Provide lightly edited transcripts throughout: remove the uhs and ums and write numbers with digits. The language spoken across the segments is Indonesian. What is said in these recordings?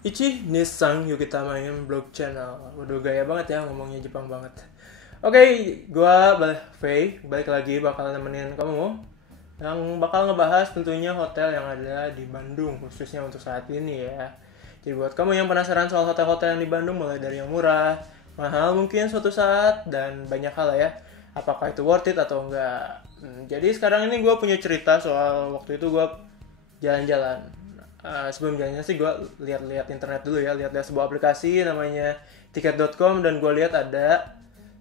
Ichi Nissan Yukita main blog channel. Waduh gaya banget ya ngomongnya Jepang banget. Oke, gua balik lagi bakal nemenin kamu yang bakal ngebahas tentunya hotel yang ada di Bandung khususnya untuk saat ini ya. Jadi buat kamu yang penasaran soal hotel-hotel yang di Bandung mulai dari yang murah, mahal mungkin suatu saat dan banyak hal ya. Apakah itu worth it atau enggak? Jadi sekarang ini gue punya cerita soal waktu itu gue jalan-jalan. Sebelum jalannya sih gue lihat-lihat internet dulu ya, lihat-lihat sebuah aplikasi namanya tiket.com dan gue lihat ada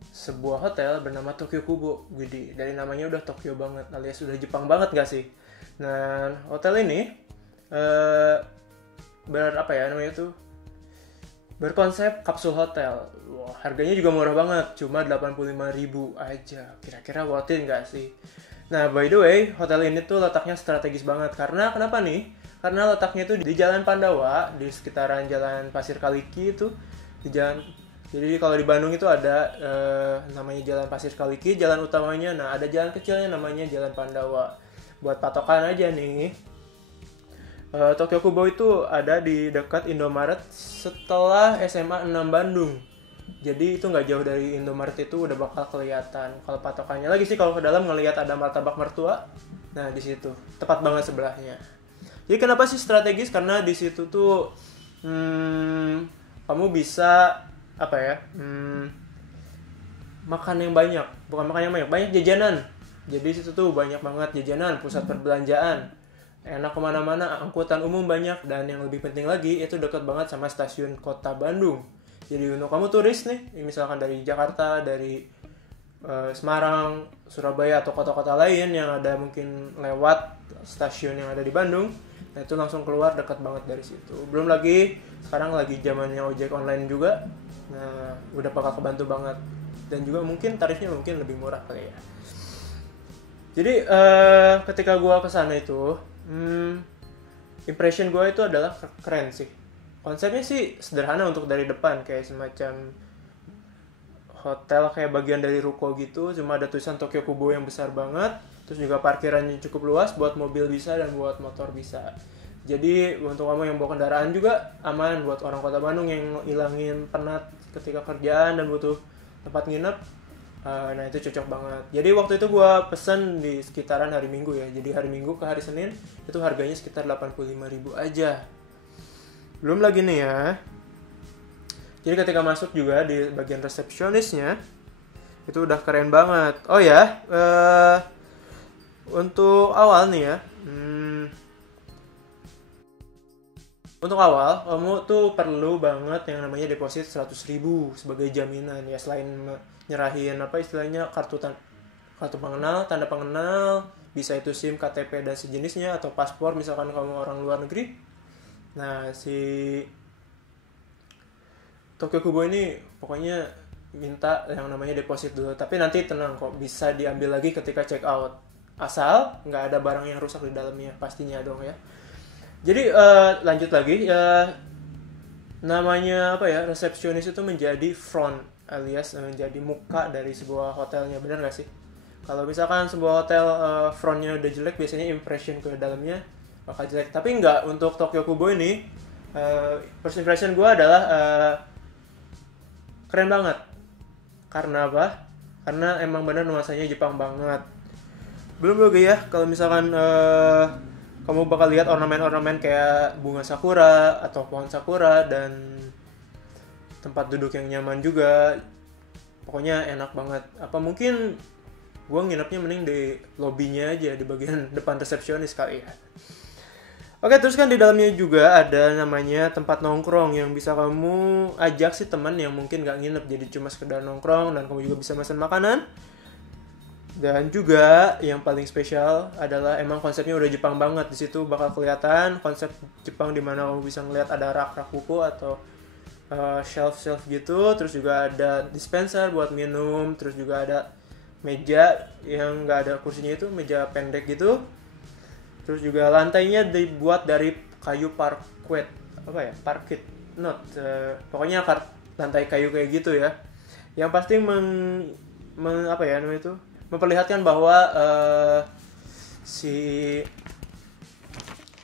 sebuah hotel bernama Tokyo Kubo. Widih, dari namanya udah Tokyo banget, alias udah Jepang banget gak sih? Nah, hotel ini apa ya namanya tuh? Berkonsep kapsul hotel. Wah, harganya juga murah banget, cuma 85.000 aja. Kira-kira worth it nggak sih? Nah, by the way, hotel ini tuh letaknya strategis banget. Karena kenapa nih? Karena letaknya tuh di Jalan Pandawa, di sekitaran Jalan Pasir Kaliki itu. Di jalan Jadi kalau di Bandung itu ada namanya Jalan Pasir Kaliki, jalan utamanya. Nah, ada jalan kecilnya namanya Jalan Pandawa. Buat patokan aja nih. Tokyo Kubo itu ada di dekat Indomaret setelah SMA 6 Bandung. Jadi itu nggak jauh dari Indomaret, itu udah bakal kelihatan. Kalau patokannya lagi sih kalau ke dalam ngelihat ada martabak mertua. Nah, di situ tepat banget sebelahnya. Jadi kenapa sih strategis? Karena di situ tuh kamu bisa apa ya? Makan yang banyak, bukan makan yang banyak jajanan. Jadi di situ tuh banyak banget jajanan, pusat perbelanjaan, enak kemana-mana, angkutan umum banyak, dan yang lebih penting lagi itu dekat banget sama stasiun kota Bandung. Jadi untuk kamu turis nih, misalkan dari Jakarta, dari Semarang, Surabaya atau kota-kota lain yang ada mungkin lewat stasiun yang ada di Bandung, nah itu langsung keluar dekat banget dari situ. Belum lagi sekarang lagi zamannya ojek online juga, nah udah bakal kebantu banget, dan juga mungkin tarifnya mungkin lebih murah kali ya. Jadi ketika gue kesana itu, impression gue itu adalah keren sih. Konsepnya sih sederhana untuk dari depan, kayak semacam hotel kayak bagian dari ruko gitu, cuma ada tulisan Tokyo Kubo yang besar banget. Terus juga parkirannya cukup luas, buat mobil bisa dan buat motor bisa. Jadi untuk kamu yang bawa kendaraan juga aman, buat orang kota Bandung yang ilangin penat ketika kerjaan dan butuh tempat nginep. Nah itu cocok banget. Jadi waktu itu gue pesen di sekitaran hari Minggu ya. Jadi hari Minggu ke hari Senin itu harganya sekitar 85.000 aja. Belum lagi nih ya. Jadi ketika masuk juga di bagian resepsionisnya itu udah keren banget. Oh ya, untuk awal nih ya. Untuk awal, kamu tuh perlu banget yang namanya deposit 100.000 sebagai jaminan ya, selain nyerahin apa istilahnya kartu pengenal, tanda pengenal, bisa itu SIM, KTP dan sejenisnya atau paspor misalkan kamu orang luar negeri. Nah, si Tokyo Kubo ini pokoknya minta yang namanya deposit dulu, tapi nanti tenang kok, bisa diambil lagi ketika check out. Asal nggak ada barang yang rusak di dalamnya, pastinya dong ya. Jadi lanjut lagi, namanya apa ya, resepsionis itu menjadi front alias menjadi muka dari sebuah hotelnya, benar nggak sih? Kalau misalkan sebuah hotel frontnya udah jelek, biasanya impression ke dalamnya bakal jelek. Tapi nggak, untuk Tokyo Kubo ini first impression gue adalah keren banget. Karena apa? Karena emang benar nuansanya Jepang banget. Belum lagi ya kalau misalkan kamu bakal lihat ornamen-ornamen kayak bunga sakura atau pohon sakura, dan tempat duduk yang nyaman juga. Pokoknya enak banget. Apa mungkin gue nginepnya mending di lobbynya aja, di bagian depan resepsionis kali ya. Oke, terus kan di dalamnya juga ada namanya tempat nongkrong yang bisa kamu ajak sih teman yang mungkin gak nginep, jadi cuma sekedar nongkrong, dan kamu juga bisa pesan makanan. Dan juga yang paling spesial adalah emang konsepnya udah Jepang banget. Di situ bakal kelihatan konsep Jepang, di mana kamu bisa ngeliat ada rak-rak buku atau shelf-shelf gitu. Terus juga ada dispenser buat minum. Terus juga ada meja yang nggak ada kursinya, itu meja pendek gitu. Terus juga lantainya dibuat dari kayu parquet, apa ya, parquet not, pokoknya lantai kayu kayak gitu ya. Yang pasti apa ya namanya itu, memperlihatkan bahwa si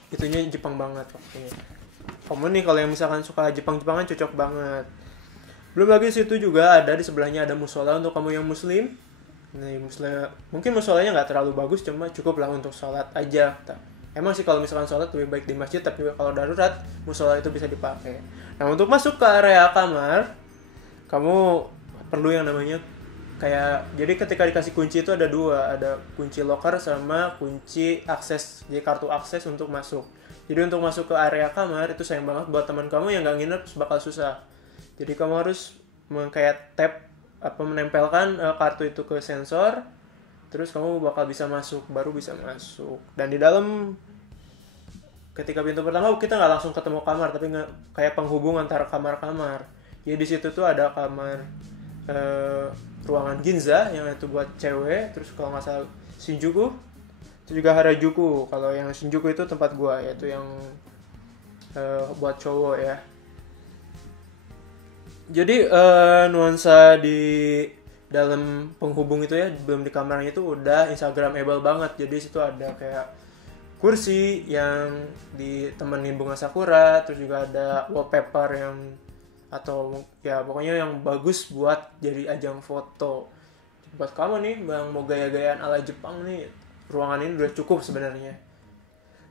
itunya Jepang banget waktunya. kamu nih kalau yang misalkan suka Jepang-Jepangan cocok banget. Belum lagi situ juga ada di sebelahnya ada musola untuk kamu yang muslim. Nih musola mungkin musolanya nggak terlalu bagus, cuma cukup lah untuk sholat aja. Emang sih kalau misalkan sholat lebih baik di masjid, tapi kalau darurat musola itu bisa dipakai. Nah untuk masuk ke area kamar, kamu perlu yang namanya kayak, jadi ketika dikasih kunci itu ada dua, ada kunci locker sama kunci akses, jadi kartu akses untuk masuk. Jadi untuk masuk ke area kamar itu sayang banget buat teman kamu yang nggak nginep, bakal susah. Jadi kamu harus kayak tap apa menempelkan kartu itu ke sensor, terus kamu bakal bisa masuk, baru bisa masuk. Dan di dalam ketika pintu pertama kita nggak langsung ketemu kamar, tapi kayak penghubung antara kamar-kamar. Jadi di situ tuh ada kamar ruangan Ginza yang itu buat cewek, terus kalau nggak salah Shinjuku, itu juga Harajuku. Kalau yang Shinjuku itu tempat gua, yaitu yang buat cowok ya. Jadi nuansa di dalam penghubung itu ya, belum di kamarnya itu udah instagramable banget. Jadi situ ada kayak kursi yang ditemenin bunga sakura, terus juga ada wallpaper yang atau ya pokoknya yang bagus buat jadi ajang foto. Buat kamu nih bang mau gaya-gayaan ala Jepang nih, ruangan ini udah cukup sebenarnya.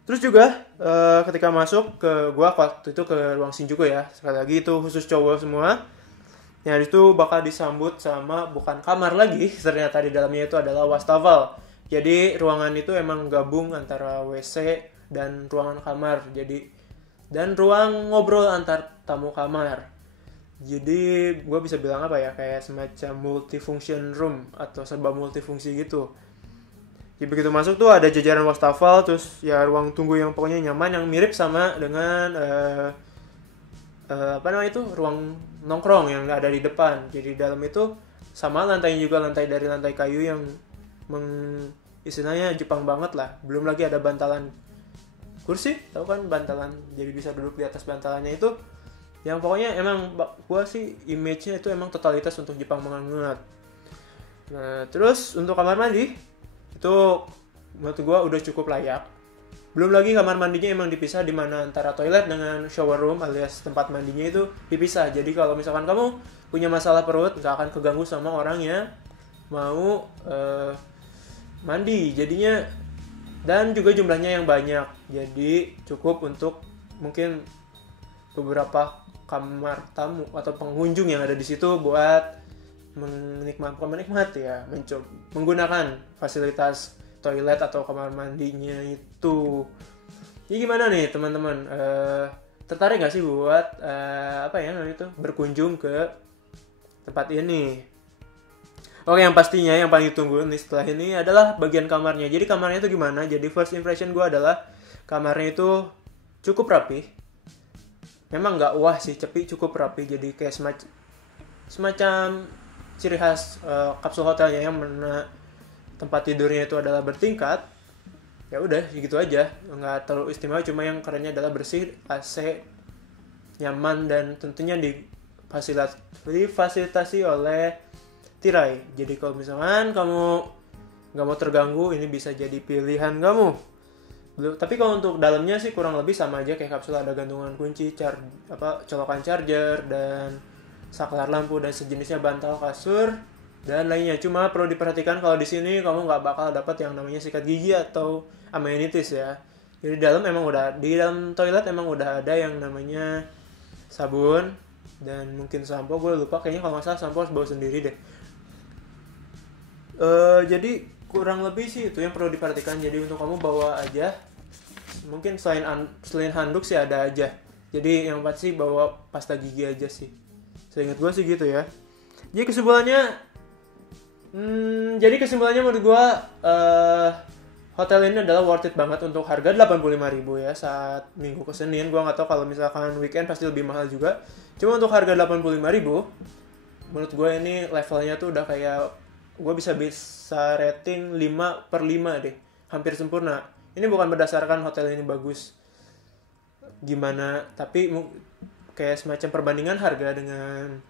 Terus juga ketika masuk ke gua waktu itu ke ruang Shinjuku ya, sekali lagi itu khusus cowok semua. Yang itu bakal disambut sama bukan kamar lagi, ternyata di dalamnya itu adalah wastafel. Jadi ruangan itu emang gabung antara WC dan ruangan kamar. Jadi dan ruang ngobrol antar tamu kamar. Jadi gua bisa bilang apa ya, kayak semacam multifunction room atau serba multifungsi gitu. Jadi begitu masuk tuh ada jajaran wastafel, terus ya ruang tunggu yang pokoknya nyaman, yang mirip sama dengan apa namanya itu ruang nongkrong yang ada di depan. Jadi dalam itu sama lantainya juga lantai dari lantai kayu yang istilahnya Jepang banget lah. Belum lagi ada bantalan kursi, tahu kan bantalan, jadi bisa duduk di atas bantalannya itu. Yang pokoknya emang gua sih image-nya itu emang totalitas untuk Jepang banget. Nah terus untuk kamar mandi itu menurut gue udah cukup layak. Belum lagi kamar mandinya emang dipisah, di mana antara toilet dengan shower room alias tempat mandinya itu dipisah. Jadi kalau misalkan kamu punya masalah perut, nggak akan keganggu sama orang yang mau mandi jadinya. Dan juga jumlahnya yang banyak, jadi cukup untuk mungkin beberapa kamar tamu atau pengunjung yang ada di situ buat menikmati ya, menggunakan fasilitas toilet atau kamar mandinya itu. Jadi gimana nih teman-teman, tertarik nggak sih buat apa ya namanya itu berkunjung ke tempat ini? Oke, yang pastinya yang paling ditunggu nih setelah ini adalah bagian kamarnya. Jadi kamarnya itu gimana? Jadi first impression gue adalah kamarnya itu cukup rapi. Memang nggak wah sih, tapi cukup rapi. Jadi kayak semacam ciri khas kapsul hotelnya yang mana tempat tidurnya itu adalah bertingkat. Ya udah gitu aja, nggak terlalu istimewa, cuma yang kerennya adalah bersih, AC nyaman, dan tentunya difasilitasi oleh tirai. Jadi kalau misalkan kamu nggak mau terganggu, ini bisa jadi pilihan kamu. Tapi kalau untuk dalamnya sih kurang lebih sama aja kayak kapsul, ada gantungan kunci, colokan charger, dan saklar lampu dan sejenisnya, bantal, kasur, dan lainnya. Cuma perlu diperhatikan kalau di sini kamu nggak bakal dapat yang namanya sikat gigi atau amenities ya. Jadi di dalam toilet emang udah ada yang namanya sabun dan mungkin sampo. Gue lupa, kayaknya kalau nggak salah sampo harus bawa sendiri deh. Jadi kurang lebih sih itu yang perlu diperhatikan. Jadi untuk kamu bawa aja, mungkin selain handuk sih ada aja. Jadi yang pasti bawa pasta gigi aja sih. Seingat gue sih gitu ya. Jadi kesimpulannya menurut gue hotel ini adalah worth it banget untuk harga 85.000 ya saat Minggu ke Senin. Gue nggak tahu kalau misalkan weekend pasti lebih mahal juga. Cuma untuk harga 85.000, menurut gue ini levelnya tuh udah kayak, gue bisa rating 5/5 deh, hampir sempurna. Ini bukan berdasarkan hotel ini bagus gimana, tapi kayak semacam perbandingan harga dengan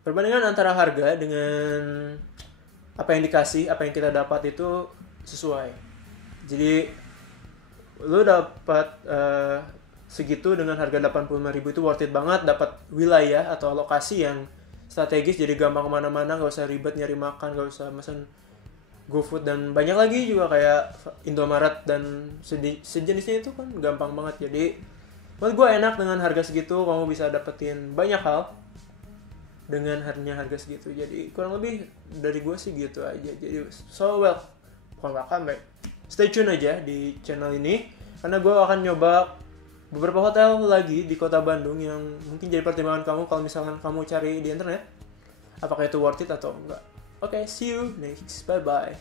perbandingan antara harga dengan apa yang dikasih, apa yang kita dapat itu sesuai. Jadi lu dapat segitu dengan harga 85.000 itu worth it banget. Dapat wilayah atau lokasi yang strategis, jadi gampang kemana-mana, nggak usah ribet nyari makan, nggak usah mesen GoFood, dan banyak lagi juga kayak Indomaret dan sejenisnya itu kan gampang banget. Jadi menurut gue enak dengan harga segitu, kamu bisa dapetin banyak hal dengan harga segitu. Jadi kurang lebih dari gue sih gitu aja. Jadi stay tune aja di channel ini, karena gue akan nyoba beberapa hotel lagi di kota Bandung yang mungkin jadi pertimbangan kamu kalau misalkan kamu cari di internet apakah itu worth it atau enggak. Oke, see you next, bye bye.